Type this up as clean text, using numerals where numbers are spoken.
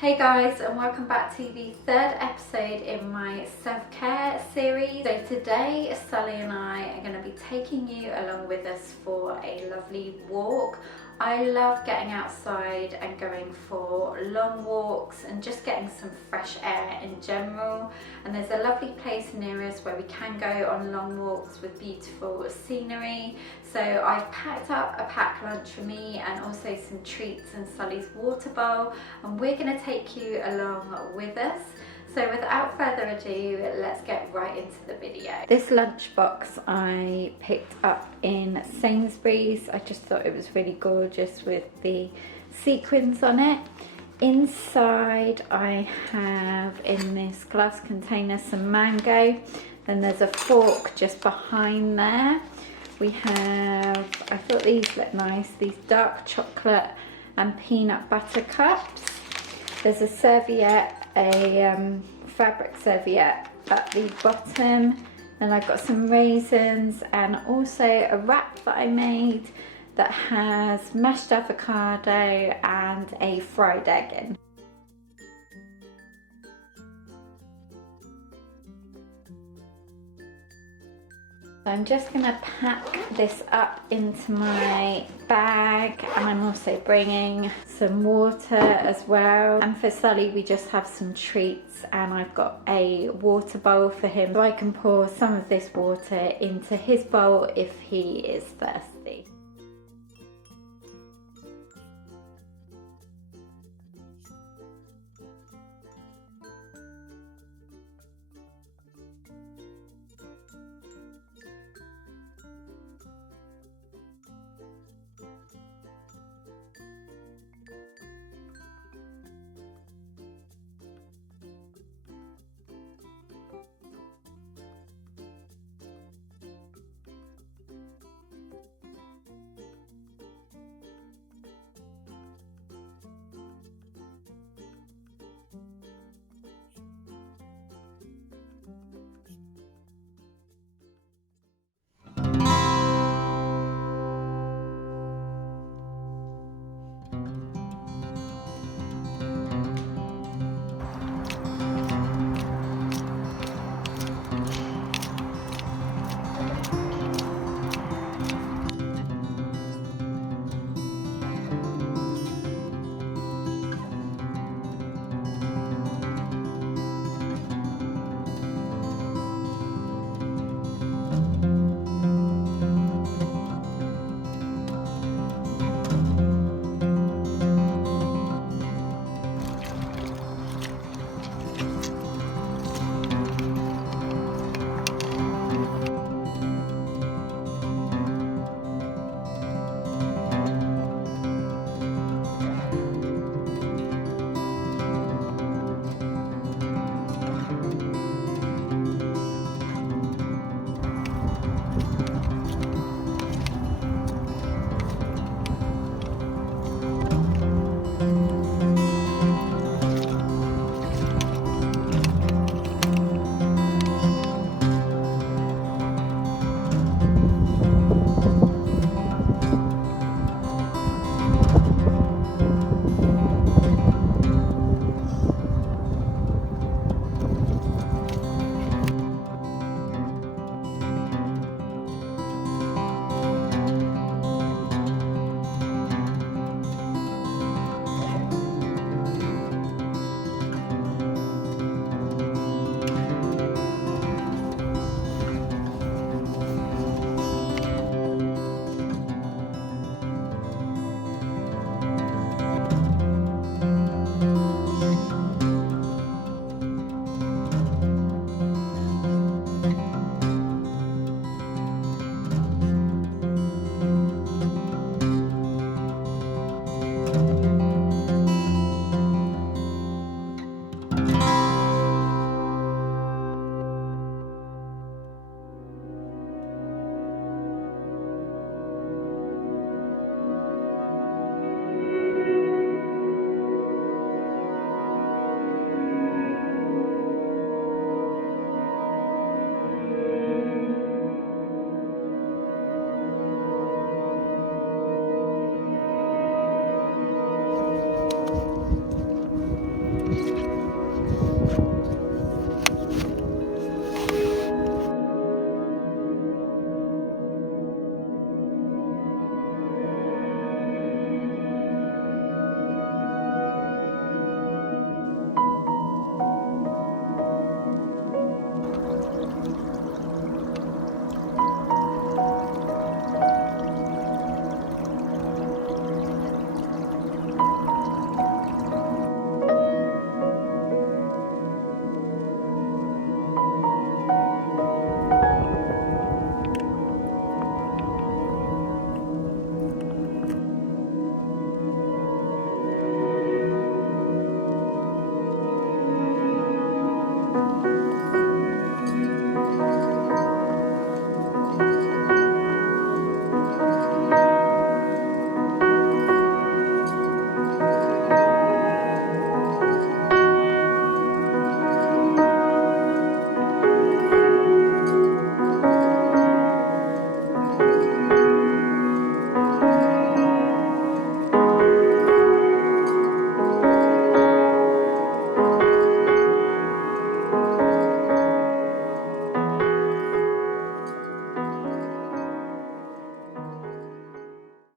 Hey guys, and welcome back to the third episode in my self-care series. So today Sully and I are going to be taking you along with us for a lovely walk. I love getting outside and going for long walks and just getting some fresh air in general, and there's a lovely place near us where we can go on long walks with beautiful scenery. So I've packed up a packed lunch for me and also some treats in Sully's water bowl, and we're going to take you along with us. So without further ado, let's get right into the video. This lunchbox I picked up in Sainsbury's. I just thought it was really gorgeous with the sequins on it. Inside I have, in this glass container, some mango. Then there's a fork just behind there. We have, I thought these look nice, these dark chocolate and peanut butter cups. There's a serviette, a fabric serviette at the bottom, and I've got some raisins and also a wrap that I made that has mashed avocado and a fried egg in. I'm just going to pack this up into my bag, and I'm also bringing some water as well. And for Sully, we just have some treats, and I've got a water bowl for him so I can pour some of this water into his bowl if he is thirsty.